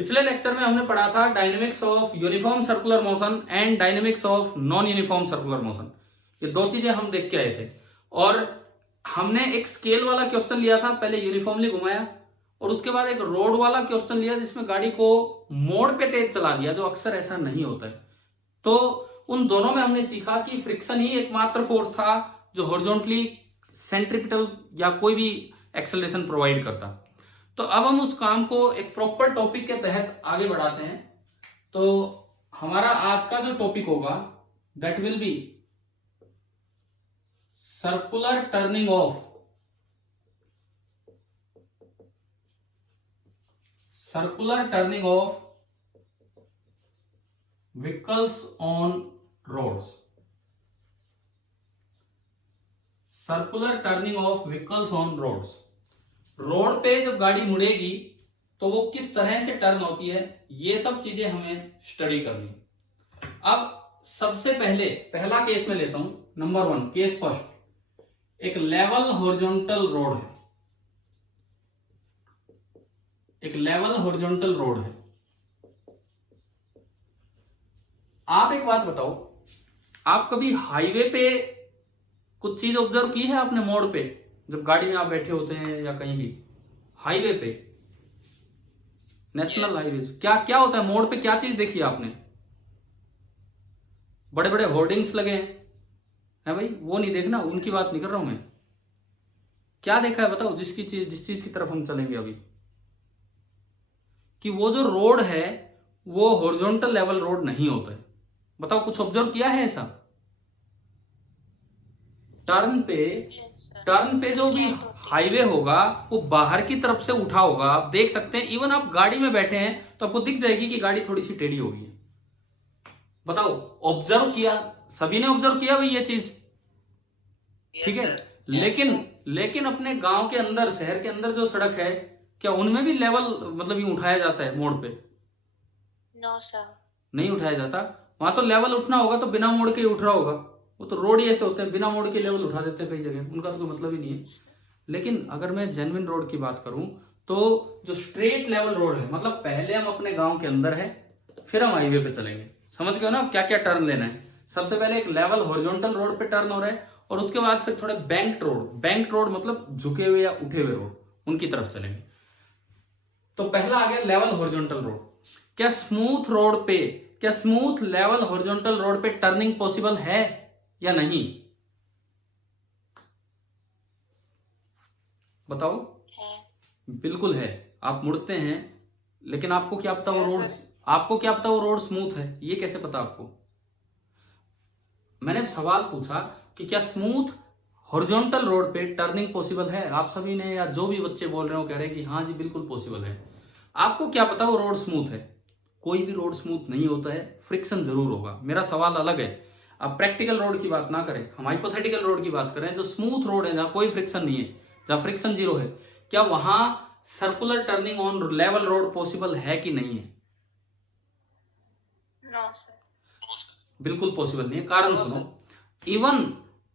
पिछले लेक्चर में हमने पढ़ा था dynamics of uniform circular motion and dynamics of non uniform circular motion. ये दो चीजें हम देख के आए थे और हमने एक स्केल वाला क्वेश्चन लिया था, पहले यूनिफॉर्मली घुमाया और उसके बाद एक रोड वाला क्वेश्चन लिया जिसमें गाड़ी को मोड़ पे तेज चला दिया, जो अक्सर ऐसा नहीं होता है। तो उन दोनों में हमने सीखा कि फ्रिक्शन ही एकमात्र फोर्स था जो हॉरिजॉन्टली सेंट्रिपिटल या कोई भी एक्सेलरेशन प्रोवाइड करता। तो अब हम उस काम को एक प्रॉपर टॉपिक के तहत आगे बढ़ाते हैं। तो हमारा आज का जो टॉपिक होगा that will be circular turning of vehicles on roads. Circular turning of vehicles on roads. Road पे जब गाड़ी मुड़ेगी तो वो किस तरह से टर्न होती है, ये सब चीजें हमें स्टडी करनी। अब सबसे पहला केस में लेता हूं, नंबर 1 केस फर्स्ट। एक लेवल हॉरिजॉन्टल रोड है, आप एक बात बताओ, आप कभी हाईवे पे कुछ चीज ऑब्जर्व की है आपने? मोड़ पे जब गाड़ी में आप बैठे होते हैं या कहीं भी हाईवे पे, नेशनल हाईवे, क्या क्या होता है मोड़ पे? क्या चीज देखी आपने? बड़े बड़े होर्डिंग्स लगे हैं, है भाई? वो नहीं देखना, उनकी बात नहीं कर रहा हूं मैं। क्या देखा है बताओ, जिस चीज की तरफ हम चलेंगे अभी, कि वो जो रोड है वो हॉरिजॉन्टल लेवल रोड नहीं होता है। बताओ, कुछ ऑब्जर्व किया है ऐसा? टर्न पे जो भी हाईवे होगा वो बाहर की तरफ से उठा होगा, आप देख सकते हैं। इवन आप गाड़ी में बैठे हैं तो आपको दिख जाएगी कि गाड़ी थोड़ी सी टेढ़ी होगी। बताओ, ऑब्जर्व किया? सभी ने ऑब्जर्व किया भाई ये चीज, ठीक है? लेकिन अपने गांव के अंदर, शहर के अंदर जो सड़क है, क्या उनमें भी लेवल मतलब ये उठाया जाता है मोड़ पे? नो सर, नहीं उठाया जाता। वहां तो लेवल उठना होगा तो बिना मोड़ के उठ रहा होगा। वो तो रोड ही ऐसे होते हैं, बिना मोड़ के लेवल उठा देते हैं कई जगह, उनका तो कोई मतलब ही नहीं है। लेकिन अगर मैं जेन्युइन रोड की बात करूं तो जो स्ट्रेट लेवल रोड है, मतलब पहले हम अपने गांव के अंदर है, फिर हम हाईवे पे चलेंगे। समझ गए ना क्या क्या टर्न लेना है? सबसे पहले एक लेवल हॉरिजॉन्टल रोड पे टर्न हो रहा है और उसके बाद फिर थोड़े बैंक रोड मतलब झुके हुए या उठे हुए रोड, उनकी तरफ चलेंगे। तो पहला आ गया लेवल हॉरिजॉन्टल रोड। क्या स्मूथ लेवल हॉरिजॉन्टल रोड पे टर्निंग पॉसिबल है या नहीं? बताओ। बिल्कुल है। आप मुड़ते हैं, लेकिन आपको क्या पता वो रोड स्मूथ है? ये कैसे पता आपको? मैंने सवाल पूछा कि क्या स्मूथ हॉरिजॉन्टल रोड पे टर्निंग पॉसिबल है? आप सभी ने, या जो भी बच्चे बोल रहे हो, कह रहे हैं कि हाँ जी बिल्कुल पॉसिबल है। आपको क्या पता वो रोड स्मूथ है? कोई भी रोड स्मूथ नहीं होता है, फ्रिक्शन जरूर होगा। मेरा सवाल अलग है, अब प्रैक्टिकल रोड की बात ना करें, हम हाइपोथेटिकल रोड की बात करें। जो स्मूथ रोड है, जहां कोई फ्रिक्शन नहीं है, जहां फ्रिक्शन 0 है, क्या वहां circular turning on level road possible है कि नहीं है? नो सर, बिल्कुल पॉसिबल नहीं है। कारण सुनो,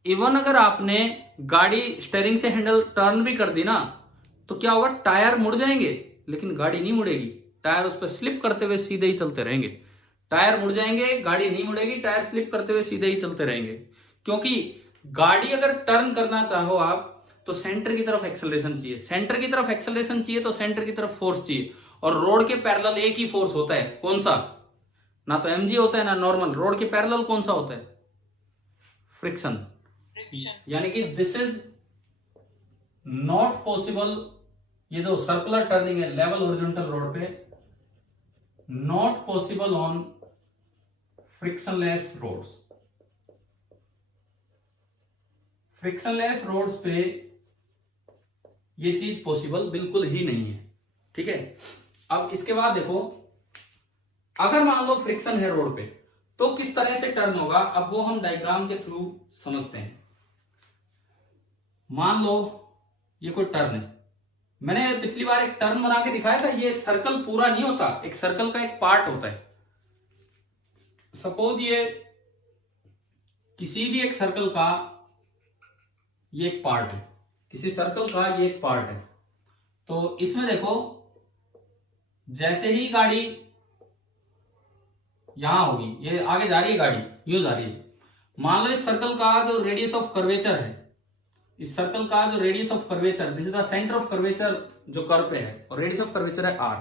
इवन अगर आपने गाड़ी स्टेयरिंग से हैंडल टर्न भी कर दी ना, तो क्या होगा? टायर मुड़ जाएंगे लेकिन गाड़ी नहीं मुड़ेगी। टायर उस पर स्लिप करते हुए सीधे ही चलते रहेंगे। टायर मुड़ जाएंगे, गाड़ी नहीं मुड़ेगी, टायर स्लिप करते हुए सीधे ही चलते रहेंगे। क्योंकि गाड़ी अगर टर्न करना चाहो आप तो सेंटर की तरफ एक्सेलरेशन चाहिए, तो सेंटर की तरफ फोर्स चाहिए। और रोड के पैरेलल एक ही फोर्स होता है, कौन सा? ना तो mg होता है ना नॉर्मल। रोड के पैरेलल कौन सा होता है? फ्रिक्शन। यानी कि दिस इज नॉट पॉसिबल। ये जो सर्कुलर टर्निंग है लेवल हॉरिजॉन्टल रोड पे, not possible on frictionless roads पे ये चीज पॉसिबल बिल्कुल ही नहीं है, ठीक है? अब इसके बाद देखो, अगर मान लो फ्रिक्शन है रोड पे तो किस तरह से टर्न होगा, अब वो हम डायग्राम के थ्रू समझते हैं। मान लो ये कोई टर्न है, मैंने पिछली बार एक टर्न बना के दिखाया था। ये सर्कल पूरा नहीं होता, एक सर्कल का एक पार्ट होता है। सपोज ये किसी भी एक सर्कल का ये एक पार्ट है, तो इसमें देखो जैसे ही गाड़ी यहां होगी, ये आगे जा रही है गाड़ी, यूं जा रही है, मान लो इस सर्कल का जो रेडियस ऑफ कर्वेचर है, इस सर्कल का जो radius of curvature, this is the centre of curvature जो कर्व पे है, और रेडियस ऑफ कर्वेचर है r।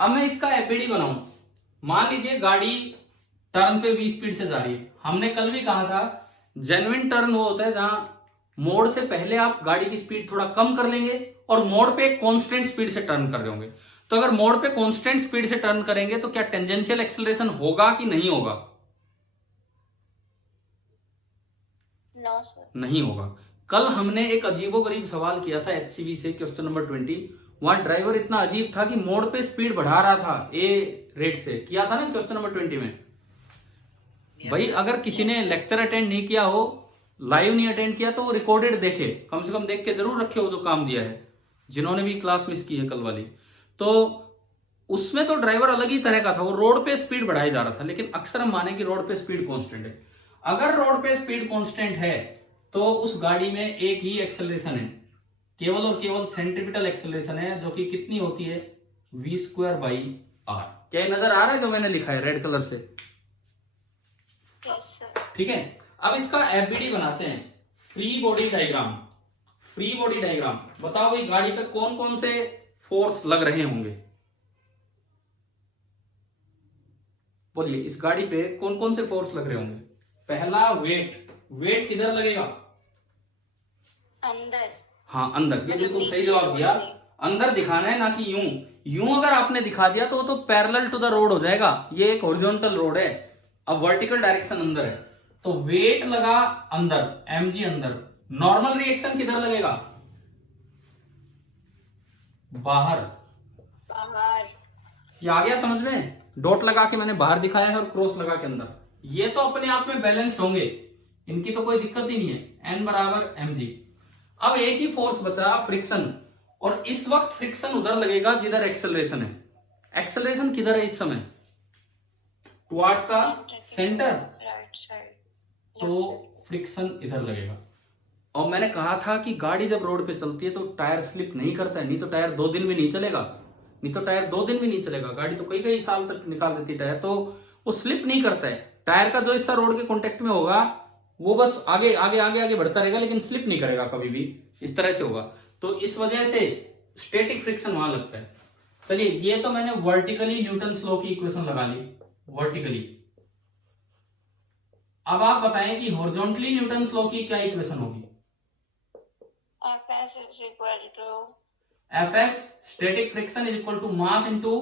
अब मैं इसका एफबीडी बनाऊं, मान लीजिए गाड़ी टर्न पे v स्पीड से जा रही है। हमने कल भी कहा था जेन्युइन टर्न वो होता है जहां मोड़ से पहले आप गाड़ी की स्पीड थोड़ा कम कर लेंगे और मोड़ पे कांस्टेंट स्पीड से टर्न कर रहे होंगे। तो अगर मोड़ पे कांस्टेंट स्पीड से टर्न करेंगे तो क्या टेंजेंशियल एक्सेलरेशन होगा कि नहीं होगा? No sir. नहीं होगा। कल हमने एक अजीबोगरीब सवाल किया था एचसीवी से, क्वेश्चन नंबर 20। वहां ड्राइवर इतना अजीब था कि मोड़ पे स्पीड बढ़ा रहा था ए रेट से, किया था ना क्वेश्चन नंबर 20 में। भाई अगर किसी ने लेक्चर अटेंड नहीं किया हो, लाइव नहीं अटेंड किया, तो वो रिकॉर्डेड देखे, कम से कम देख के जरूर रखे हो जो काम दिया है, जिन्होंने भी क्लास मिस की है कल वाली। तो उसमें तो ड्राइवर अलग ही तरह का था, वो रोड पे स्पीड बढ़ाया जा रहा था, लेकिन अक्सर हम माने कि रोड पे स्पीड कांस्टेंट है। अगर रोड पे स्पीड कांस्टेंट है तो उस गाड़ी में एक ही एक्सेलरेशन है, केवल और केवल सेंट्रीपिटल एक्सेलरेशन है, जो कि कितनी होती है, v²/r। क्या ये नजर आ रहा है जो मैंने लिखा है रेड कलर से? Yes sir. ठीक है। अब इसका एफबीडी बनाते हैं, free body diagram. Free body diagram बताओ भाई, गाड़ी पे कौन कौन से फोर्स लग रहे होंगे? बोलिए, इस गाड़ी पे कौन कौन से फोर्स लग रहे होंगे? पहला वेट, वेट किधर लगेगा? अंदर। हाँ अंदर, ये बिल्कुल सही जवाब दिया। अंदर दिखाना है, ना कि यूं। यूं अगर आपने दिखा दिया तो वो तो पैरेलल टू द रोड हो जाएगा, ये एक हॉरिजॉन्टल रोड है। अब वर्टिकल डायरेक्शन अंदर है, तो वेट लगा अंदर, mg अंदर। नॉर्मल रिएक्शन किधर लगेगा? बाहर। बाहर। ये आ गया समझ में? डॉट लगा के मैंने बाहर दिखाया है और क्रॉस लगा के अंदर। ये तो अपने आप में बैलेंस्ड होंगे, इनकी तो कोई दिक्कत ही नहीं है। n बराबर mg। अब एक ही फोर्स बचा, फ्रिक्शन, और इस वक्त फ्रिक्शन उधर लगेगा जिधर एक्सेलरेशन है। एक्सेलरेशन किधर है इस समय? टुवर्ड्स का सेंटर, राइट साइड। तो फ्रिक्शन इधर लगेगा। और मैंने कहा था कि गाड़ी जब रोड पे चलती है तो टायर स्लिप नहीं करता है, नहीं तो टायर 2 दिन भी नहीं चलेगा, नहीं तो टायर 2 दिन भी नहीं चलेगा। गाड़ी तो कई कई साल तक निकाल देती है टायर, तो वो स्लिप नहीं करता है। टायर का जो हिस्सा रोड के कांटेक्ट में होगा वो बस आगे आगे आगे आगे बढ़ता रहेगा, लेकिन स्लिप नहीं करेगा कभी भी, इस तरह से होगा। तो इस वजह से स्टैटिक फ्रिक्शन वहां लगता है। चलिए, ये तो मैंने वर्टिकली न्यूटन लॉ की इक्वेशन लगा ली, वर्टिकली। अब आप बताएं कि हॉरिजॉन्टली न्यूटन लॉ की क्या इक्वेशन होगी? Fs is equal to Fs static friction is equal to mass into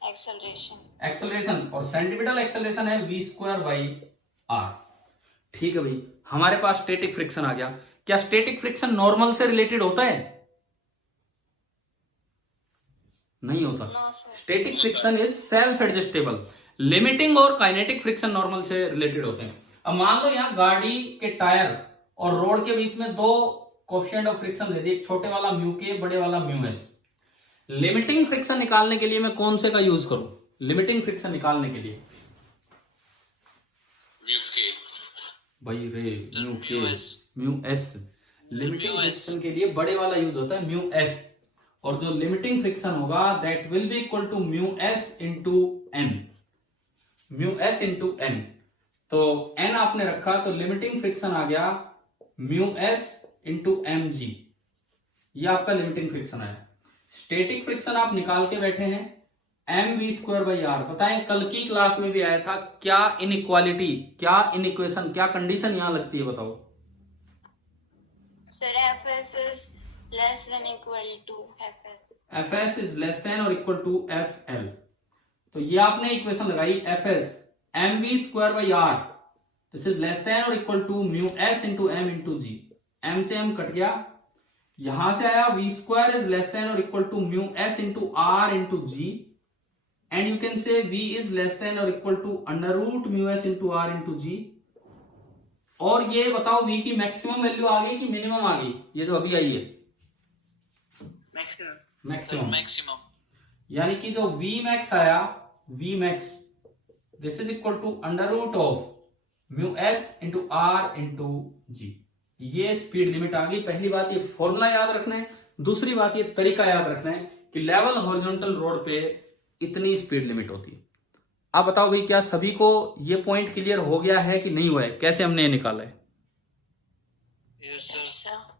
acceleration. Acceleration, और सेंट्रीपिटल एक्सेलरेशन है v²/r। ठीक है भाई, हमारे पास स्टैटिक फ्रिक्शन आ गया। क्या स्टैटिक फ्रिक्शन नॉर्मल से रिलेटेड होता है? नहीं होता। No sir. Static friction is self adjustable. Limiting और काइनेटिक फ्रिक्शन नॉर्मल से रिलेटेड होते हैं। अब मान लो यहां गाड़ी के टायर और रोड के बीच में 2 कोएफिशिएंट ऑफ फ्रिक्शन दे दिए, एक छोटे वाला म्यू के, बड़े वाला म्यू एस। लिमिटिंग फ्रिक्शन निकालने के लिए मैं कौन से का यूज करूं? लिमिटिंग फ्रिक्शन निकालने के लिए म्यू के, भाई रे, म्यू के, mu mu S. Limiting mu S. Friction के लिए बड़े वाला यूज होता है म्यू एस, और जो लिमिटिंग फ्रिक्शन होगा that will be equal to mu S into N. Mu S into N, तो एन आपने रखा तो लिमिटिंग फ्रिक्शन आ गया mu S into M G. ये आपका लिमिटिंग फ्रिक्शन आया। स्टैटिक फ्रिक्शन आप निकाल के बैठे हैं mv²/r। बताएं, कल की क्लास में भी आया था, क्या इनइक्वालिटी, क्या इनइक्वेशन, क्या कंडीशन यहां लगती है बताओ? Sir, Fs is less than equal to Fs. Fs is less than और इक्वल टू Fl। तो ये आपने इक्वेशन लगाई, Fs mv²/r this is less than और equal to mu S into m into g. M से m cut गया, यहां से आया v² इज लेस देन और equal to mu S into r into g, and you can say v is less than और equal to under root mu S into r into जी। और ये बताओ v की मैक्सिमम वैल्यू आ गई कि minimum आ गई? ये जो अभी आई है मैक्सिमम, मैक्सिमम। यानी कि जो v मैक्स आया, v max this is equal to under root of mu S into r into g. ये स्पीड लिमिट आ गई। पहली बात ये फॉर्मूला याद रखना है, दूसरी बात ये तरीका याद रखना है कि लेवल हॉरिजॉन्टल रोड पे इतनी स्पीड लिमिट होती है। अब बताओ भाई, क्या सभी को ये पॉइंट क्लियर हो गया है कि नहीं हुआ है, कैसे हमने ये निकाला है? Yes sir. अच्छा।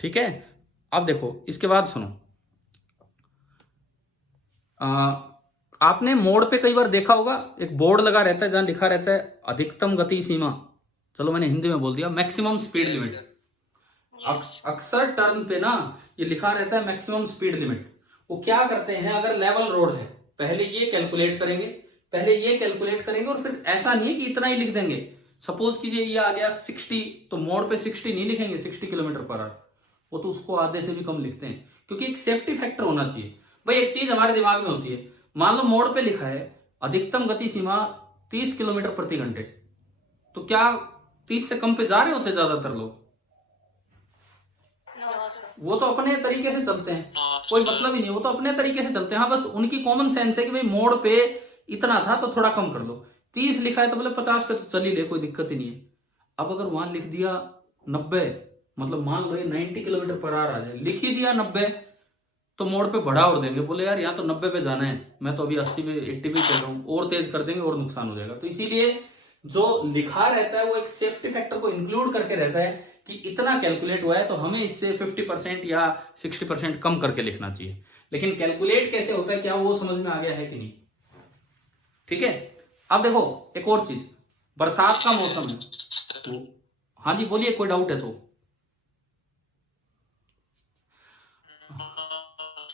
ठीक है, अब देखो इसके बाद सुनो। आपने मोड़ पे कई बार देखा होगा, एक बोर्ड लगा रहता है जहां लिखा रहता है अधिकतम गति सीमा, चलो मैंने हिंदी में बोल दिया, मैक्सिमम स्पीड लिमिट। अक्सर टर्न पे ना ये लिखा रहता है मैक्सिमम स्पीड लिमिट। वो क्या करते हैं, अगर लेवल रोड है पहले ये कैलकुलेट करेंगे, और फिर ऐसा नहीं कि इतना ही लिख देंगे। सपोज कीजिए ये आ गया 60, तो मोड़ पे 60 नहीं लिखेंगे, 60 किलोमीटर पर आवर, वो तो उसको आधे से भी कम लिखते हैं, क्योंकि एक सेफ्टी फैक्टर होना चाहिए। भाई एक चीज हमारे दिमाग में होती है, मान लो मोड़ पे लिखा है अधिकतम गति सीमा 30 किलोमीटर प्रति घंटे, तो क्या 30 से कम पे जा रहे होते ज्यादातर लोग? वो तो अपने तरीके से चलते हैं, कोई मतलब ही नहीं, वो तो अपने तरीके से चलते हैं। हाँ, बस उनकी कॉमन सेंस है कि भाई मोड़ पे इतना था तो थोड़ा कम कर लो, 30 लिखा है तो बोले 50 पे तो चल ही ले, कोई दिक्कत ही नहीं है। अब अगर वहां लिख दिया 90, मतलब मान लो 90 किलोमीटर पर आवर आ जाए, लिख ही दिया 90, तो मोड़ पे बढ़ा और देंगे, बोले यार यहाँ तो 90 पे जाना है, मैं तो अभी 80 पे 80 पे चल रहा हूँ, और तेज कर देंगे और नुकसान हो जाएगा। तो इसीलिए जो लिखा रहता है वो एक सेफ्टी फैक्टर को इंक्लूड करके रहता है कि इतना कैलकुलेट हुआ है तो हमें इससे 50% या 60% कम करके लिखना चाहिए। लेकिन कैलकुलेट कैसे होता है, क्या वो समझ में आ गया है कि नहीं? ठीक है, अब देखो एक और चीज, बरसात का मौसम है तो, हाँ जी बोलिए, कोई डाउट है तो?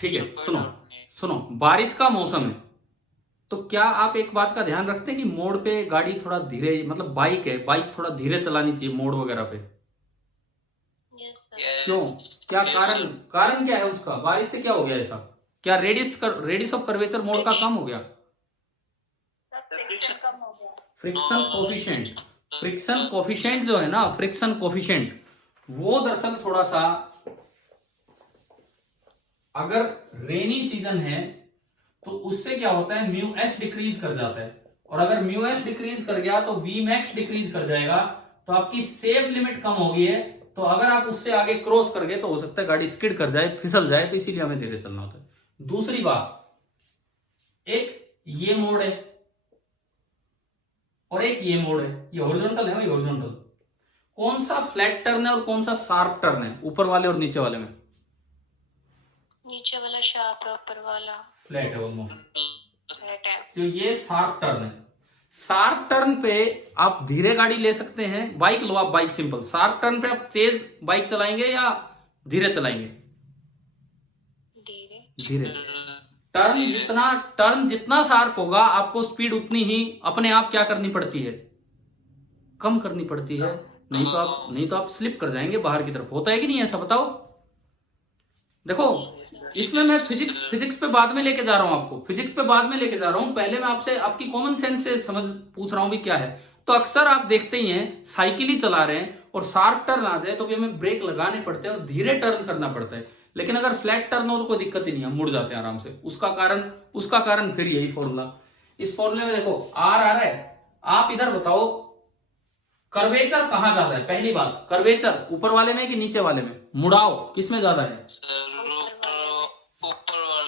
ठीक है, सुनो, बारिश का मौसम है तो क्या आप एक बात का ध्यान रखते हैं कि मोड़ पे गाड़ी थोड़ा धीरे, मतलब बाइक है, बाइक थोड़ा धीरे चलानी चाहिए मोड़ वगैरह पे? क्यों, क्या कारण क्या है उसका? बारिश से क्या हो गया ऐसा? क्या रेडियस ऑफ कर्वेचर मोड़ का कम हो गया? फ्रिक्शन कोफिशिएंट जो है ना, फ्रिक्शन कोफिशिएंट, वो दरअसल थोड़ा सा, अगर रेनी सीजन है तो उससे क्या होता है, म्यू एस डिक्रीज कर जाता है, और अगर म्यू एस डिक्रीज कर गया तो वी मैक्स डिक्रीज कर जाएगा, तो आपकी सेफ लिमिट कम हो गई है। तो अगर आप उससे आगे क्रॉस कर गए तो हो सकता है गाड़ी स्किड कर जाए, फिसल जाए, तो इसीलिए हमें धीरे चलना होता है। दूसरी बात, एक ये मोड़ है और एक ये मोड़ है, ये हॉरिजॉन्टल है, हॉरिजॉन्टल। कौन सा फ्लैट टर्न है और कौन सा शार्प टर्न है, ऊपर वाले और नीचे वाले में? नीचे वाला शार्प है, ऊपर वाला फ्लैट है, ऑलमोस्ट फ्लैट है। तो ये शार्प टर्न है। शार्प टर्न पे आप धीरे गाड़ी ले सकते हैं, बाइक लो आप, बाइक सिंपल। शार्प टर्न पे आप तेज बाइक चलाएंगे या धीरे चलाएंगे? धीरे। टर्न जितना शार्प होगा आपको स्पीड उतनी ही अपने आप क्या करनी पड़ती है, कम करनी पड़ती है, नहीं तो आप स्लिप कर जाएंगे बाहर की तरफ। होता है कि नहीं ऐसा, बताओ? देखो इसमें मैं फिजिक्स पे बाद में लेके जा रहा हूं आपको, पहले मैं आपसे आपकी कॉमन सेंस से समझ पूछ रहा हूं भी क्या है। तो अक्सर आप देखते ही हैं, साइकिल ही चला रहे हैं और शार्प टर्न आ जाए तो भी हमें ब्रेक लगाने पड़ते हैं और धीरे टर्न करना पड़ता है। लेकिन अगर फ्लैट टर्न हो तो कोई दिक्कत ही नहीं है, मुड़ जाते हैं आराम से। उसका कारण फिर यही फॉर्मूला। इस फॉर्मूले में देखो आर आ रहा है, आप इधर बताओ कर्वेचर कहां ज्यादा है? पहली बात, कर्वेचर ऊपर वाले में कि नीचे वाले में? मुड़ाव किसमें ज्यादा है?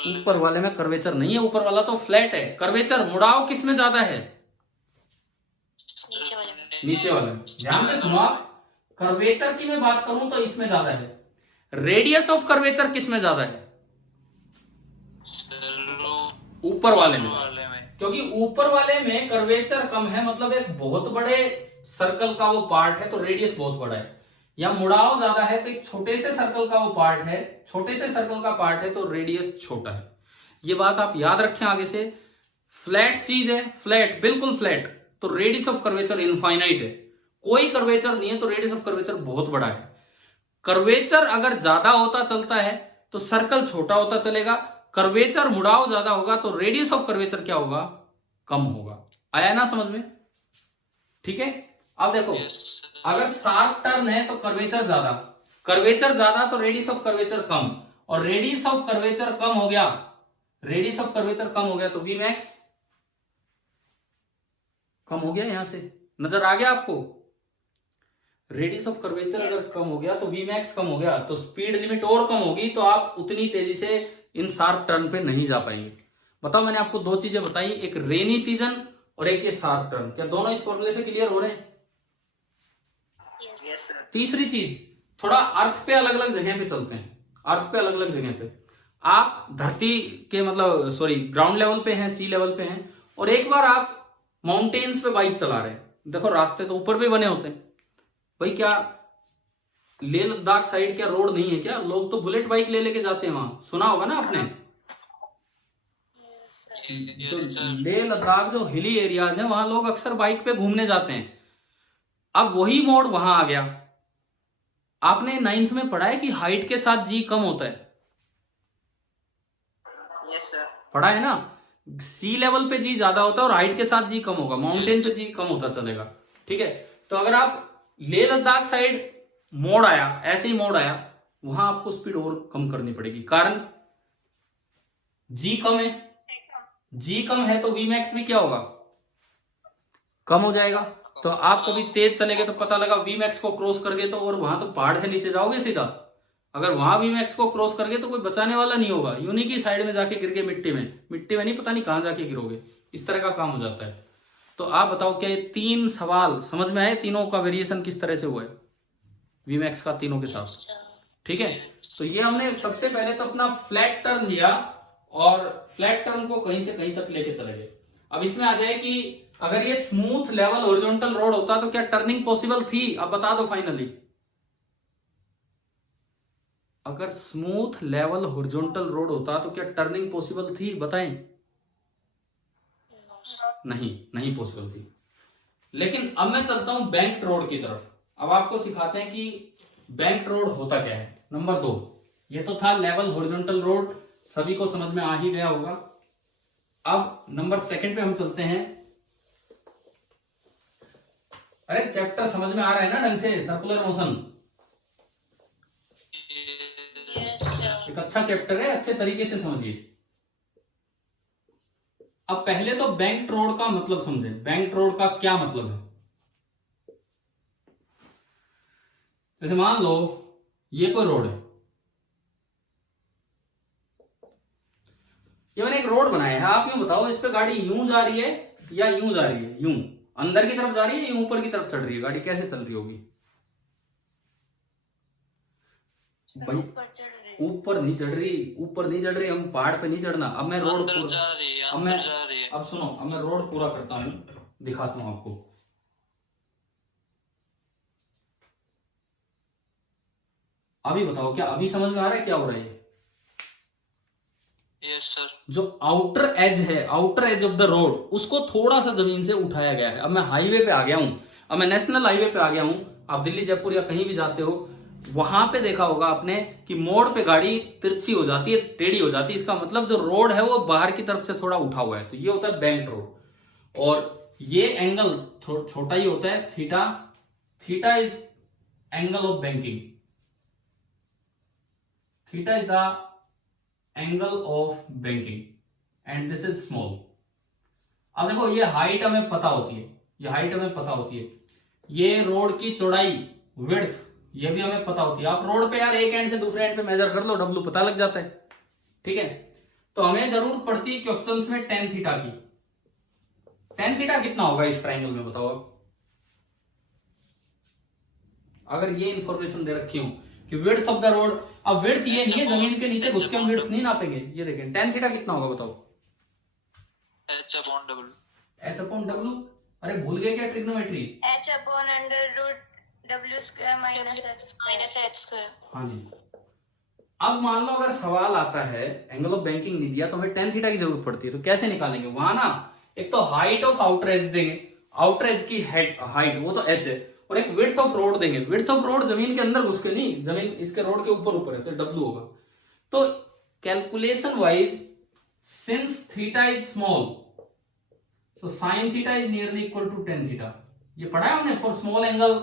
ऊपर वाले में कर्वेचर नहीं है, ऊपर वाला तो फ्लैट है। कर्वेचर, मुड़ाव किसमें ज्यादा है? नीचे वाले में। ध्यान से सुनो आप, कर्वेचर की मैं बात करूं तो इसमें ज्यादा है। रेडियस ऑफ कर्वेचर किसमें ज्यादा है? ऊपर वाले में, क्योंकि ऊपर वाले में कर्वेचर कम है, मतलब एक बहुत बड़े सर्कल का वो पार्ट है तो रेडियस बहुत बड़ा है। या मुड़ाव ज्यादा है तो एक छोटे से सर्कल का वो पार्ट है, तो रेडियस छोटा है। ये बात आप याद रखें आगे से। फ्लैट चीज है, फ्लैट, बिल्कुल फ्लैट, तो रेडियस ऑफ कर्वेचर इनफाइनाइट है। कोई कर्वेचर नहीं है तो रेडियस ऑफ कर्वेचर बहुत बड़ा है। कर्वेचर अगर ज्यादा होता चलता है तो सर्कल छोटा होता चलेगा। कर्वेचर मुड़ाव ज्यादा होगा तो रेडियस ऑफ कर्वेचर क्या होगा? कम होगा। आया ना समझ में? ठीक है, अब देखो अगर शार्प टर्न है तो कर्वेचर ज्यादा तो रेडियस ऑफ कर्वेचर कम, और रेडियस ऑफ कर्वेचर कम हो गया तो वी मैक्स कम हो गया। यहां से नजर आ गया आपको? रेडियस ऑफ कर्वेचर अगर कम हो गया तो वी मैक्स कम हो गया, तो स्पीड लिमिट और कम होगी, तो आप उतनी तेजी से इन शार्प टर्न पे नहीं जा पाएंगे। बताओ, मैंने आपको दो चीजें बताई, एक रेनी सीजन और एक ये शार्प टर्न, क्या दोनों इस फॉर्मूले से क्लियर हो रहे हैं? Yes. तीसरी चीज, थोड़ा अर्थ पे अलग अलग जगह पे चलते हैं। अर्थ पे अलग अलग जगह पे आप धरती के मतलब सॉरी ग्राउंड लेवल पे हैं, सी लेवल पे हैं, और एक बार आप माउंटेन्स पे बाइक चला रहे हैं। देखो रास्ते तो ऊपर भी बने होते हैं भाई, क्या लेह लद्दाख साइड क्या रोड नहीं है क्या? लोग तो बुलेट बाइक ले लेके जाते हैं वहां, सुना होगा ना आपने। Yes, sir. जो Yes, sir. लेह लद्दाख जो हिली एरियाज हैं वहां लोग अक्सर बाइक पे घूमने जाते हैं। अब वही मोड वहां आ गया। आपने 9th में पढ़ा है कि हाइट के साथ जी कम होता है, Yes, sir. पढ़ा है ना? सी लेवल पे जी ज्यादा होता है और हाइट के साथ जी कम होगा, माउंटेन पे जी कम होता चलेगा। ठीक है, तो अगर आप लेह लद्दाख साइड मोड़ आया, ऐसे ही मोड़ आया, वहां आपको स्पीड और कम करनी पड़ेगी, कारण जी कम है। जी कम है तो वी मैक्स भी क्या होगा? कम हो जाएगा। तो आप कभी तेज चलेंगे तो पता लगा वी मैक्स को क्रॉस कर गए तो, और वहां तो पहाड़ से नीचे जाओगे सीधा। अगर वहां वी मैक्स को क्रॉस कर गए तो कोई बचाने वाला नहीं होगा, यूं नहीं की साइड में जाके गिर गए मिट्टी में नहीं, पता नहीं कहां जाके गिरोगे। इस तरह का काम हो जाता है। तो आप बताओ, क्या ये तीन सवाल समझ में आए? तीनों का वेरिएशन किस तरह से हुआ है वी मैक्स का तीनों के साथ? ठीक है, तो ये हमने सबसे पहले तो अपना फ्लैट टर्न लिया और फ्लैट टर्न को कहीं से कहीं तक लेके चले गए। अब इसमें आ जाए कि अगर ये स्मूथ लेवल हॉरिजॉन्टल रोड होता तो क्या टर्निंग पॉसिबल थी? अब बता दो फाइनली। अगर स्मूथ लेवल हॉरिजॉन्टल रोड होता तो क्या टर्निंग पॉसिबल थी? बताएं। नहीं पॉसिबल थी। लेकिन अब मैं चलता हूं बैंक्ड रोड की तरफ। अब आपको सिखाते हैं कि बैंक्ड रोड होता क्या है। नंबर 2, ये तो था लेवल हॉरिजॉन्टल रोड, सभी को समझ में आ ही गया होगा। अब नंबर 2 पे हम चलते हैं। अरे चैप्टर समझ में आ रहा है ना ढंग से? Circular motion Yes, sir. एक अच्छा चैप्टर है, अच्छे तरीके से समझिए। अब पहले तो बैंक्ड रोड का मतलब समझें। बैंक्ड रोड का क्या मतलब है? जैसे मान लो ये कोई रोड है, ये मैंने एक रोड बनाया है। आप यूं बताओ, इस पे गाड़ी यूं जा रही है या यूं जा रही है? यूं अंदर की तरफ जा रही है या ऊपर की तरफ चढ़ रही है? गाड़ी कैसे चल रही होगी भाई? ऊपर चढ़ रहे। ऊपर नहीं चढ़ रही, हम पहाड़ पे नहीं चढ़ना। अब मैं रोड अंदर जा रही है, अब अंदर जा रही है। अब सुनो, अब मैं रोड पूरा करता हूं, दिखाता हूं आपको। अभी बताओ, क्या अभी समझ में आ रहा है क्या हो रहा है? Yes sir. जो आउटर एज है, outer as of the road, उसको थोड़ा सा जमीन से उठाया गया है। अब मैं हाईवे पे आ गया हूं, अब मैं नेशनल हाईवे पे आ गया हूं। आप दिल्ली जयपुर या कहीं भी जाते हो, वहां पे देखा होगा आपने कि मोड़ पे गाड़ी तिरछी हो जाती है, टेढ़ी हो जाती है। इसका मतलब जो रोड है वो बाहर की तरफ से थोड़ा उठा हुआ है, तो ये होता है बैंक्ड रोड। और ये एंगल छोटा ही होता है, theta. Theta is angle of banking, theta is the angle of banking and this is small. अब देखो, ये हाइट हमें पता होती है, ये हाइट हमें पता होती है, ये रोड की चौड़ाई विड्थ ये भी हमें पता होती है। आप रोड पे यार एक एंड से दूसरे एंड पे मेजर कर लो, डब्ल्यू पता लग जाता है। ठीक है, तो हमें जरूरत पड़ती है क्वेश्चंस में टेन थीटा की। टेन थीटा कितना होगा इस ट्राइंगल में? बताओ। अब अगर ये इंफॉर्मेशन दे रखी हूं कि विड्थ ऑफ द रोड, अब विड्थ ये नहीं है जमीन के नीचे घुस के हम विड्थ नहीं नापेंगे। ये देखें टेन थीटा कितना होगा बताओ? H/W। H upon W. अरे भूल गए क्या trigonometry? H upon under root W square minus H square. हाँ जी। अब मान लो अगर सवाल आता है, एंगल ऑफ बैंकिंग नहीं दिया तो हमें टेन थीटा की जरूरत पड़ती है, तो कैसे निकालेंगे? वहां ना एक तो हाइट ऑफ आउटर एज देंगे, आउटर एज की हाइट वो तो एच है, और एक विड्थ ऑफ रोड देंगे। विड्थ ऑफ रोड जमीन के अंदर घुस के नहीं, जमीन इसके रोड के ऊपर है, तो डब्ल्यू होगा। तो calculation wise since theta is small, so sin theta is nearly equal to tan theta. ये पढ़ा है हमने फॉर स्मॉल एंगल,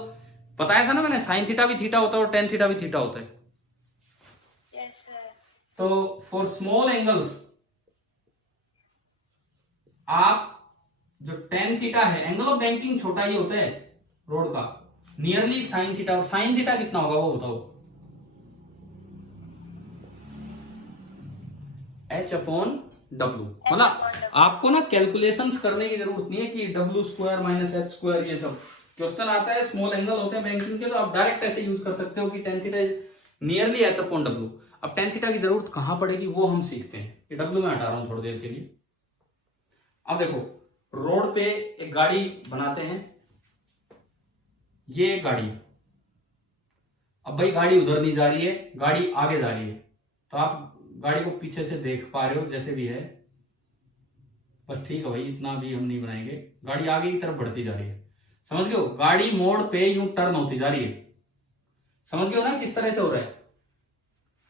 बताया था ना मैंने, sin थीटा भी थीटा होता है और टेन थीटा भी थीटा होता है। Yes, sir. तो फॉर स्मॉल एंगल्स आप जो टेन थीटा है, एंगल ऑफ बैंकिंग छोटा ही होता है रोड का, नियरली sin थीटा। और sin थीटा कितना होगा वो बताओ? H upon W। मतलब आपको ना कैलकुलेशंस करने की जरूरत नहीं है कि W square minus H square ये सब क्वेश्चन आता है, स्मॉल एंगल होते हैं बैंकिंग के, तो आप डायरेक्ट ऐसे यूज कर सकते हो कि tan theta is nearly H upon W। अब tan थीटा की जरूरत कहां पड़ेगी वो हम सीखते हैं। ये W में हटा रहा हूं थोड़ी देर के लिए। अब देखो, रोड पे एक गाड़ी बनाते हैं, ये एक गाड़ी है। अब भाई गाड़ी उधर नहीं जा रही है, गाड़ी आगे जा रही है, तो आप गाड़ी को पीछे से देख पा रहे हो जैसे भी है, बस ठीक है भाई, इतना भी हम नहीं बनाएंगे। गाड़ी आगे की तरफ बढ़ती जा रही है, समझ गए हो? गाड़ी मोड़ पे यूं टर्न होती जा रही है, समझ गए हो ना किस तरह से हो रहा है?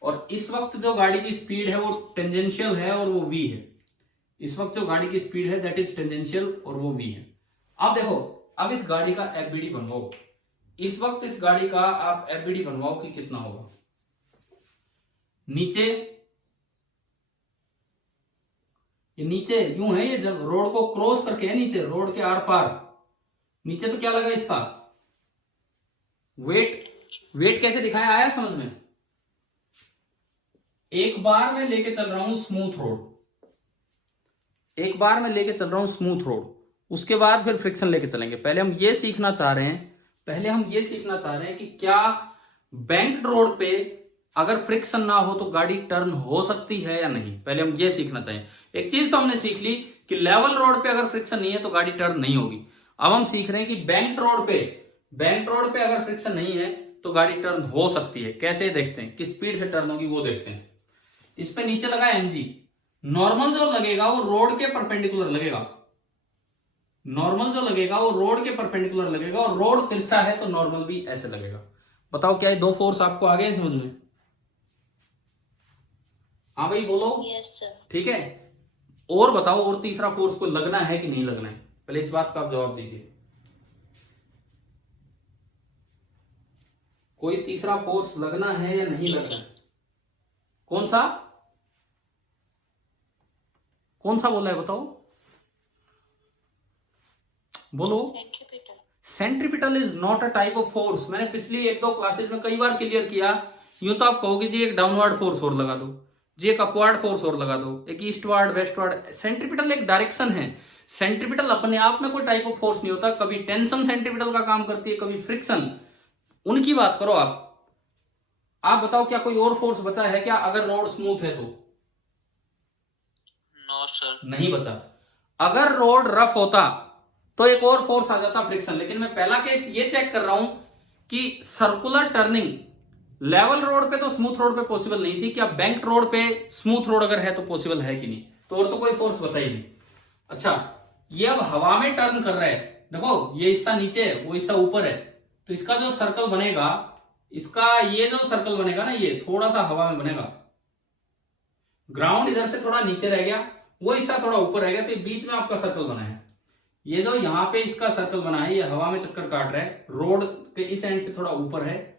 और इस वक्त जो गाड़ी की स्पीड है वो टेंजेंशियल है और वो v है। इस वक्त जो गाड़ी की स्पीड है दैट इज टेंजेंशियल और वो v है। अब देखो, अब इस गाड़ी का एफबीडी बनवाओ। इस वक्त इस गाड़ी का आप एफबीडी बनवाओ कि कितना होगा। नीचे ये नीचे यूं है, ये जब रोड को क्रॉस करके है, नीचे रोड के आर पार नीचे, तो क्या लगा इसका वेट कैसे दिखाया, आया समझ में? एक बार मैं लेके चल रहा हूं स्मूथ रोड, एक बार मैं लेके चल रहा हूं स्मूथ रोड, उसके बाद फिर फ्रिक्शन लेके चलेंगे। पहले हम ये सीखना चाह रहे हैं कि क्या बैंक्ड रोड पे अगर फ्रिक्शन ना हो तो गाड़ी टर्न हो सकती है या नहीं। पहले हम ये सीखना चाहिए। एक चीज तो हमने सीख ली कि लेवल रोड पे अगर फ्रिक्शन नहीं है तो गाड़ी टर्न नहीं होगी। अब हम सीख रहे हैं कि बैंक्ड रोड पे अगर फ्रिक्शन नहीं है तो गाड़ी टर्न हो सकती है। कैसे देखते हैं, किस स्पीड से टर्न होगी वो देखते हैं। इस पे नीचे लगा mg, नॉर्मल जो लगेगा वो रोड के परपेंडिकुलर लगेगा, नॉर्मल जो लगेगा वो रोड के परपेंडिकुलर लगेगा, और रोड तिरछा है तो नॉर्मल भी ऐसे लगेगा। बताओ क्या ये दो फोर्स आपको आ गए समझ में? हाँ भाई बोलो। Yes sir. ठीक है, और बताओ, और तीसरा फोर्स को लगना है कि नहीं लगना है? पहले इस बात का आप जवाब दीजिए। कोई तीसरा फोर्स लगना है या नहीं लगना है? कौन सा बोला है बताओ, बोलो। Centripetal is not a type of force. मैंने पिछली एक दो क्लासेस में कई बार क्लियर किया। यूं तो आप कहोगे जी एक डाउनवर्ड फोर्स और लगा दो, जी एक अपवर्ड फोर्स और लगा दो, एक ईस्टवर्ड वेस्टवर्ड। सेंट्रीपिटल एक डायरेक्शन है। सेंट्रीपिटल अपने आप में कोई टाइप ऑफ फोर्स नहीं होता। कभी टेंशन सेंट्रीपिटल का काम करती है, कभी फ्रिक्शन। उनकी बात करो आप बताओ क्या कोई और फोर्स बचा है क्या अगर रोड स्मूथ है तो? No sir. नहीं बचा। अगर रोड रफ होता तो एक और फोर्स आ जाता, फ्रिक्शन। लेकिन मैं पहला केस ये चेक कर रहा हूं कि सर्कुलर टर्निंग लेवल रोड पे तो स्मूथ रोड पे पॉसिबल नहीं थी, क्या बैंक रोड पे स्मूथ रोड अगर है तो पॉसिबल है कि नहीं? तो और तो कोई फोर्स बचा ही नहीं। अच्छा, ये अब हवा में टर्न कर रहा है। देखो ये हिस्सा नीचे है, वो हिस्सा ऊपर है, तो इसका जो सर्कल बनेगा, इसका ये जो सर्कल बनेगा ना, ये थोड़ा सा हवा में बनेगा। ग्राउंड इधर से थोड़ा नीचे रह गया, वो हिस्सा थोड़ा ऊपर रह गया, तो बीच में आपका सर्कल बना है। ये जो यहाँ पे इसका सर्कल बना है, ये हवा में चक्कर काट रहा है, रोड के इस एंड से थोड़ा ऊपर है,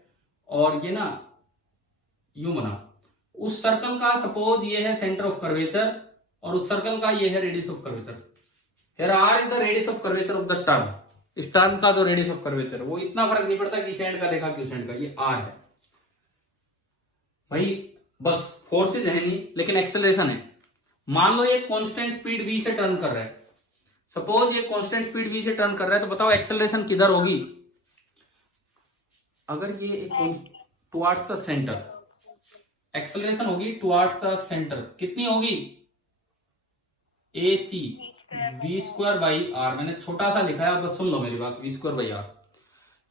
और ये ना यूं बना। उस सर्कल का सपोज ये है सेंटर ऑफ कर्वेचर, और उस सर्कल का ये है radius of curvature. Here R is the radius of curvature of the turn. इस टर्न का जो रेडियस ऑफ कर्वेचर, वो इतना फर्क नहीं पड़ता कि इस एंड का देखा कि उस एंड का, ये आर है भाई। बस फोर्सेज है नहीं, लेकिन एक्सेलरेशन है। मान लो ये कांस्टेंट स्पीड v से टर्न कर रहा है, सपोज ये कांस्टेंट स्पीड v से टर्न कर रहा है, तो बताओ एक्सेलरेशन किधर होगी? अगर ये एक टुवर्ड्स द सेंटर, एक्सेलरेशन होगी टुवर्ड्स द सेंटर। कितनी होगी? AC v square by R. मैंने छोटा सा लिखा है, बस सुन लो मेरी बात, v स्क्वायर बाई आर।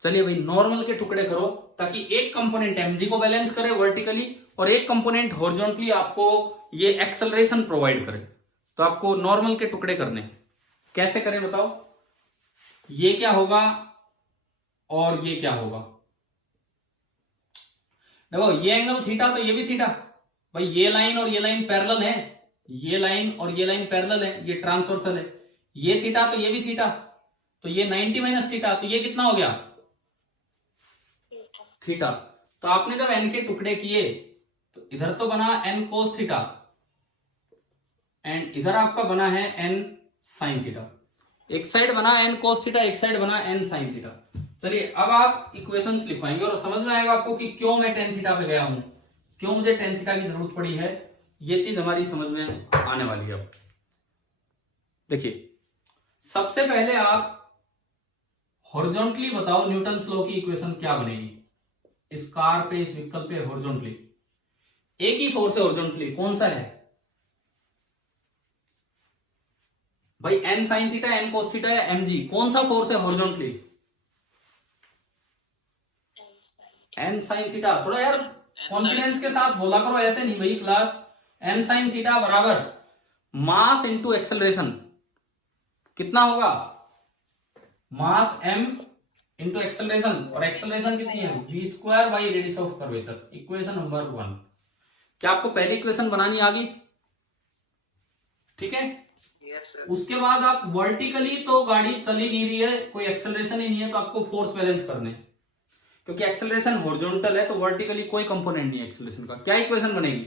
चलिए भाई, नॉर्मल के टुकड़े करो ताकि एक कंपोनेंट mg को बैलेंस करे वर्टिकली, और एक कंपोनेंट हॉरिजॉन्टली आपको ये एक्सेलरेशन प्रोवाइड करे। तो आपको नॉर्मल के टुकड़े करने, कैसे करें बताओ? ये क्या होगा और ये क्या होगा? देखो ये एंगल थीटा, तो ये भी थीटा भाई। ये लाइन और ये लाइन पैरेलल है, ये लाइन और ये लाइन पैरेलल है, ये ट्रांसवर्सल है। ये थीटा तो ये भी थीटा, तो ये 90 माइनस थीटा, तो ये कितना हो गया? थीटा। तो आपने जब n के टुकड़े किए तो इधर तो बना n cos थीटा, एंड इधर आपका बना है n sin थीटा। एक साइड बना n cos थीटा, एक साइड बना n sin थीटा। चलिए अब आप इक्वेशंस लिखवाएंगे और समझ में आएगा आपको कि क्यों मैं tan थीटा पे गया हूं, क्यों मुझे tan थीटा की जरूरत पड़ी है। ये चीज हमारी समझ में आने वाली है। अब देखिए, सबसे पहले आप हॉरिजॉन्टली बताओ न्यूटन्स लॉ की इक्वेशन क्या बनेगी इस कार पे, इस व्हीकल पे हॉरिजॉन्टली। एक ही फोर्स है हॉरिजॉन्टली, कौन सा है भाई? N sine theta, N cos theta या एम जी? कौन सा फोर्स है हॉरिजॉन्टली? N sine theta. थोड़ा यार कॉन्फिडेंस के साथ बोला करो, ऐसे नहीं भाई क्लास। एन साइन थीटा बराबर मास इंटू एक्सेलरेशन। कितना होगा? मास m इंटू एक्सेलरेशन, और एक्सेलरेशन कितनी है? v square by radius of curvature. Equation number 1। क्या आपको पहली इक्वेशन बनानी आ गई? ठीक है। Yes, sir. उसके बाद आप वर्टिकली तो गाड़ी चल ही नहीं रही है, कोई एक्सेलरेशन ही नहीं है, तो आपको फोर्स बैलेंस करने, क्योंकि एक्सेलरेशन हॉरिजॉन्टल है तो वर्टिकली कोई कंपोनेंट नहीं है एक्सेलरेशन का। क्या इक्वेशन बनेगी?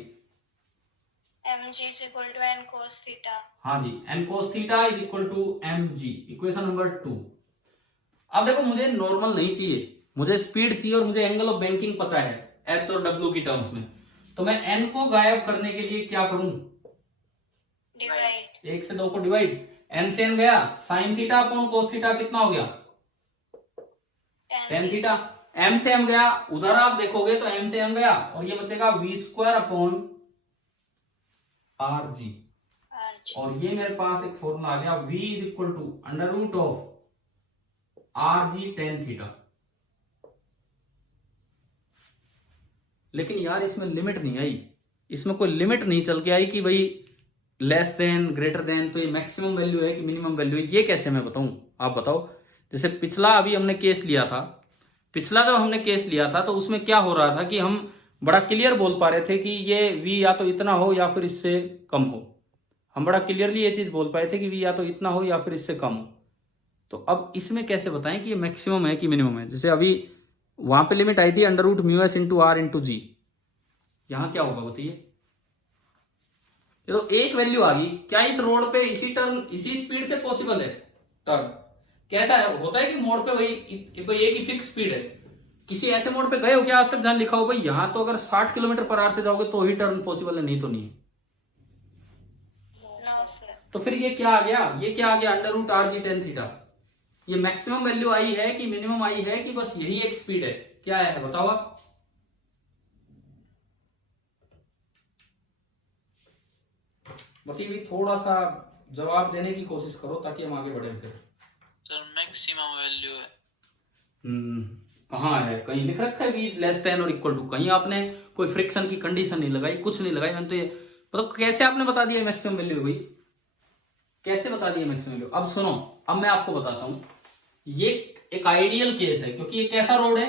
mg is equal to n cos theta. हाँ जी, n cos theta is equal to mg। Equation number 2। अब देखो, मुझे नॉर्मल नहीं चाहिए, मुझे स्पीड चाहिए और मुझे एंगल ऑफ बैंकिंग पता है h और w की टर्म्स में। तो मैं n को गायब करने के लिए क्या करूं? Divide. 1 से 2 को डिवाइड। n से n गया, sine theta upon cos theta कितना हो गया? tan theta. m से m गया, उधर आप देखोगे तो m से m गया, और ये बचेगा v square upon R G. rg. और ये मेरे पास एक फॉर्मूला आ गया, v is equal to under root of R G tan theta. लेकिन यार इसमें लिमिट नहीं आई, इसमें कोई लिमिट नहीं चल के आई कि भाई लेस देन ग्रेटर देन, तो ये मैक्सिमम वैल्यू है कि मिनिमम वैल्यू है, ये कैसे मैं बताऊं? आप बताओ। जैसे पिछला अभी हमने केस लिया था, पिछला जब हमने केस लिया था तो उसमें क्या हो रहा था कि हम बड़ा क्लियर बोल पा रहे थे कि ये v या तो इतना हो या फिर इससे कम हो। हम बड़ा क्लियरली ये चीज बोल पाए थे कि v या तो इतना हो या फिर इससे कम हो। तो अब इसमें कैसे बताएं कि ये मैक्सिमम है कि मिनिमम है? जैसे अभी वहां पे लिमिट आई थी under root mu S into r into g. यहां क्या होगा बताइए? ये तो एक वैल्यू आ गई। क्या इस रोड पे इसी टर्न, इसी स्पीड से पॉसिबल है टर्न? कैसा है? होता है कि मोड़ पे वही एक ही फिक्स स्पीड है। किसी ऐसे मोड़ पे गए हो क्या आज तक जहां लिखा हो भाई यहां तो अगर 60 किलोमीटर पर आवर से जाओगे तो ही टर्न पॉसिबल है, नहीं तो नहीं है? No, sir. तो फिर ये क्या आ गया? ये क्या आ गया? Under root R G tan theta. ये मैक्सिमम वैल्यू आई है कि मिनिमम आई है कि बस यही एक स्पीड है? क्या है बताओ आप? बताइए, थोड़ा सा जवाब देने की कोशिश करो ताकि हम आगे बढ़े। फिर सर मैक्सिमम वैल्यू है। कहाँ है? कहीं लिख रखा है v इज लेस देन और इक्वल टू? कहीं आपने कोई फ्रिक्शन की कंडीशन नहीं लगाई, कुछ नहीं लगाई। मैंने तो ये मतलब कैसे आपने बता दिया मैक्सिमम वैल्यू भाई? कैसे बता दिया मैक्सिमम वैल्यू? अब सुनो, अब मैं आपको बताता हूं। ये एक आइडियल केस है, क्योंकि ये कैसा रोड है?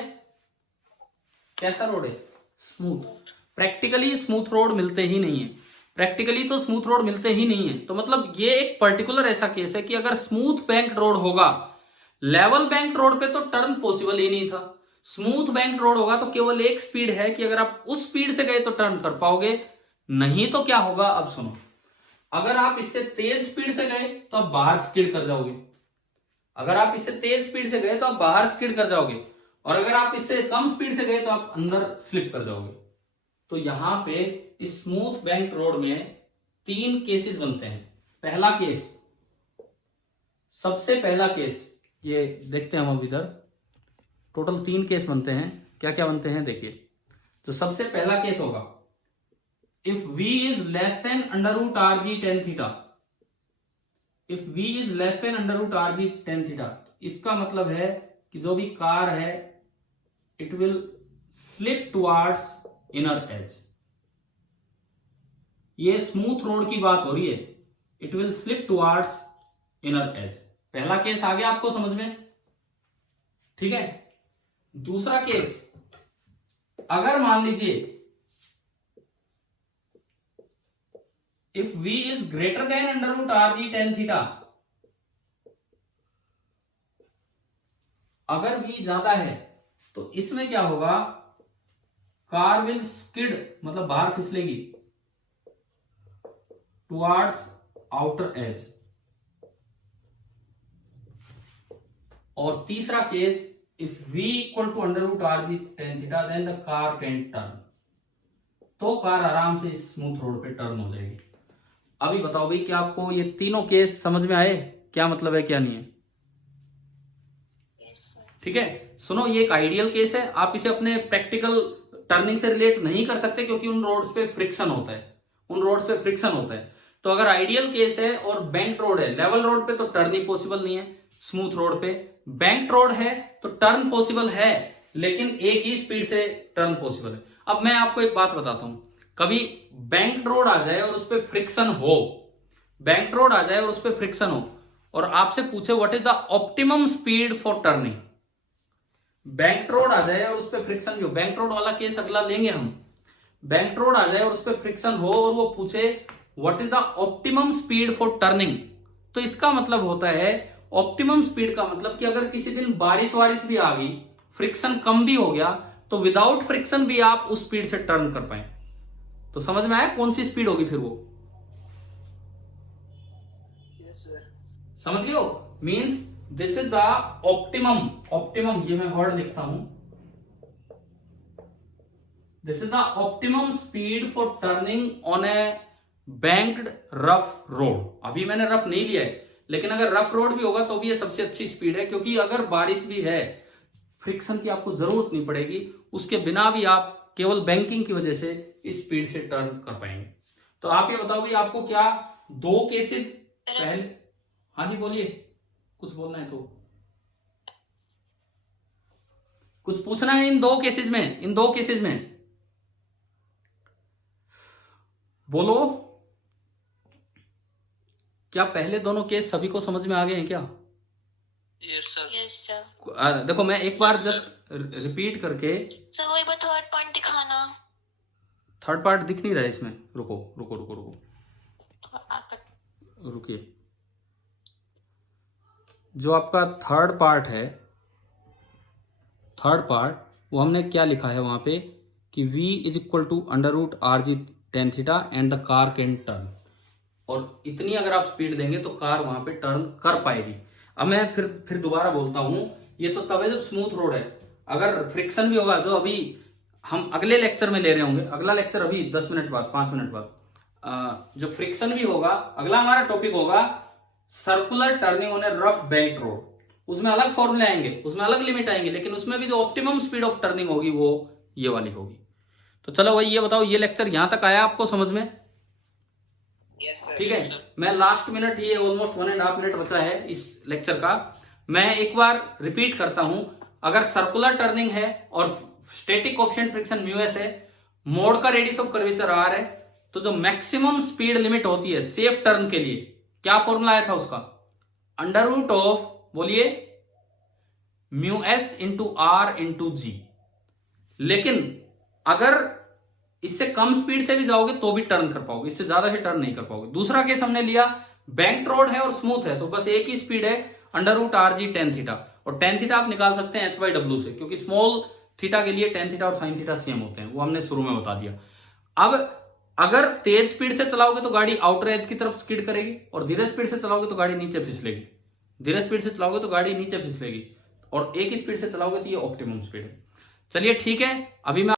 कैसा रोड है? स्मूथ। प्रैक्टिकली स्मूथ रोड मिलते ही नहीं है, प्रैक्टिकली तो स्मूथ रोड मिलते ही नहीं है। तो मतलब ये एक पर्टिकुलर ऐसा केस है कि अगर स्मूथ बैंक रोड होगा, लेवल बैंक रोड पे तो टर्न पॉसिबल ही नहीं था। स्मूथ बैंक रोड होगा तो केवल एक स्पीड है कि अगर आप उस स्पीड से गए तो टर्न कर पाओगे, नहीं तो क्या होगा? अब सुनो, अगर आप इससे तेज स्पीड से गए तो आप बाहर स्किड कर जाओगे, अगर आप इससे तेज स्पीड से गए तो आप बाहर स्किड कर जाओगे, और अगर आप इससे कम स्पीड से गए तो आप अंदर स्लिप कर जाओगे। तो यहां पे इस स्मूथ बैंक रोड में 3 केसेस बनते हैं। पहला केस, सबसे पहला केस ये देखते हैं हम अब इधर, टोटल 3 केस बनते हैं। क्या क्या बनते हैं देखिए। तो सबसे पहला केस होगा if v is less than under root R G tan theta. If v is less than under root R G tan theta, इसका मतलब है कि जो भी कार है it will slip towards inner edge. ये स्मूथ रोड की बात हो रही है, it will slip towards inner edge. पहला केस आ गया आपको समझ में? ठीक है। दूसरा केस, अगर मान लीजिए if v is greater than under root R G tan theta, अगर v ज्यादा है तो इसमें क्या होगा? कार विल स्किड, मतलब बाहर फिसलेगी, टुवर्ड्स आउटर एज। और तीसरा case, if v equal to under root R G tan theta then the car can turn. तो कार आराम से स्मूथ रोड पे टर्न हो जाएगी। अभी बताओ भाई, क्या आपको ये तीनों केस समझ में आए? क्या मतलब है, क्या नहीं है? Yes, sir. ठीक है, सुनो, ये एक आइडियल केस है। आप इसे अपने प्रैक्टिकल टर्निंग से रिलेट नहीं कर सकते क्योंकि उन रोड्स पे फ्रिक्शन होता है, उन रोड्स पे फ्रिक्शन होता है। तो अगर आइडियल केस है और बैंक रोड है, लेवल रोड पे तो टर्निंग पॉसिबल नहीं है, स्मूथ रोड पे। बैंक रोड है तो टर्न पॉसिबल है, लेकिन एक ही स्पीड से टर्न पॉसिबल है। अब मैं आपको एक बात बताता हूं, कभी बैंक रोड आ जाए और उस पर फ्रिक्शन हो, बैंक रोड आ जाए और उस पर फ्रिक्शन हो और आपसे पूछे what is the optimum speed for turning, bank road आ जाए और उस पर फ्रिक्शन भी हो, बैंक रोड वाला केस अगला लेंगे हम। बैंक रोड आ जाए और उस पर फ्रिक्शन हो और वो पूछे what is the optimum speed for turning, तो इसका मतलब होता है, ऑप्टिमम स्पीड का मतलब कि अगर किसी दिन बारिश वारिश भी आ गई, फ्रिक्शन कम भी हो गया, तो विदाउट फ्रिक्शन भी आप उस स्पीड से टर्न कर पाए। तो समझ में आया कौन सी स्पीड होगी फिर वो? Yes, sir. समझ लियो, means this is the optimum, optimum ये मैं वर्ड लिखता हूं, this is the optimum speed for turning on a banked rough road. अभी मैंने रफ नहीं लिया है, लेकिन अगर रफ रोड भी होगा तो भी ये सबसे अच्छी स्पीड है, क्योंकि अगर बारिश भी है, फ्रिक्शन की आपको जरूरत नहीं पड़ेगी, उसके बिना भी आप केवल बैंकिंग की वजह से इस स्पीड से टर्न कर पाएंगे। तो आप ये बताओ भाई, आपको क्या दो केसेस पहले, हाँ जी बोलिए, कुछ बोलना है तो कुछ पूछना है इन दो केसेस में, इन दो केसेस में बोलो। क्या पहले दोनों केस सभी को समझ में आ गए हैं क्या? Yes, sir. Yes, sir. देखो मैं एक बार जस्ट रिपीट करके, सर वो एक बार थर्ड पॉइंट दिखाना। थर्ड पार्ट दिख नहीं रहा है इसमें, रुको रुको रुको रुको, आकर रुकिए। जो आपका थर्ड पार्ट है, थर्ड पार्ट वो हमने क्या लिखा है वहां पे कि v is equal to under root R G tan theta and the car can turn, और इतनी अगर आप स्पीड देंगे तो कार वहां पे टर्न कर पाएगी। अब मैं फिर दोबारा बोलता हूं, ये तो तब है जब स्मूथ रोड है। अगर फ्रिक्शन भी होगा, जो अभी हम अगले लेक्चर में ले रहे होंगे, अगला लेक्चर अभी 10 मिनट बाद, 5 मिनट बाद, जो फ्रिक्शन भी होगा, अगला हमारा टॉपिक होगा circular turning on A rough bank road. उसमें अलग फॉर्मूले आएंगे, उसमें अलग लिमिट आएंगे, लेकिन उसमें भी जो ऑप्टिमम स्पीड ऑफ टर्निंग होगी वो ये वाली होगी। तो चलो भाई ये बताओ, ये लेक्चर यहां तक आया आपको समझ में? Yes, sir. ठीक Yes, है, sir. मैं लास्ट मिनट, ये ऑलमोस्ट 1.5 मिनट बचा है इस लेक्चर का, मैं एक बार रिपीट करता हूं। अगर सर्कुलर टर्निंग है और static coefficient friction mu S है, मोड का रेडियस ऑफ कर्वेचर आर है, तो जो मैक्सिमम स्पीड लिमिट होती है सेफ टर्न के लिए, क्या फॉर्मूला आया था उसका? अंडर रूट ऑफ, बोलिए, mu S into r into g. लेकिन अगर इससे कम स्पीड से भी जाओगे तो भी टर्न कर पाओगे, इससे ज्यादा से टर्न नहीं कर पाओगे। दूसरा केस हमने लिया, बैंक रोड है और स्मूथ है, तो बस एक ही स्पीड है, under root R G tan theta, और टेन थीटा आप निकाल सकते हैं एच बाई डब्ल्यू से, क्योंकि स्मॉल थीटा के लिए टेन थीटा और साइन थीटा सेम होते हैं, वो हमने शुरू में बता दिया। अब अगर तेज स्पीड से चलाओगे तो गाड़ी आउटर एज की तरफ स्किड करेगी, और धीरे स्पीड से चलाओगे तो गाड़ी नीचे फिसलेगी, धीरे स्पीड से चलाओगे तो गाड़ी नीचे फिसलेगी, और एक ही स्पीड से चलाओगे तो ये ऑप्टिमम स्पीड है। चलिए ठीक है, अभी मैं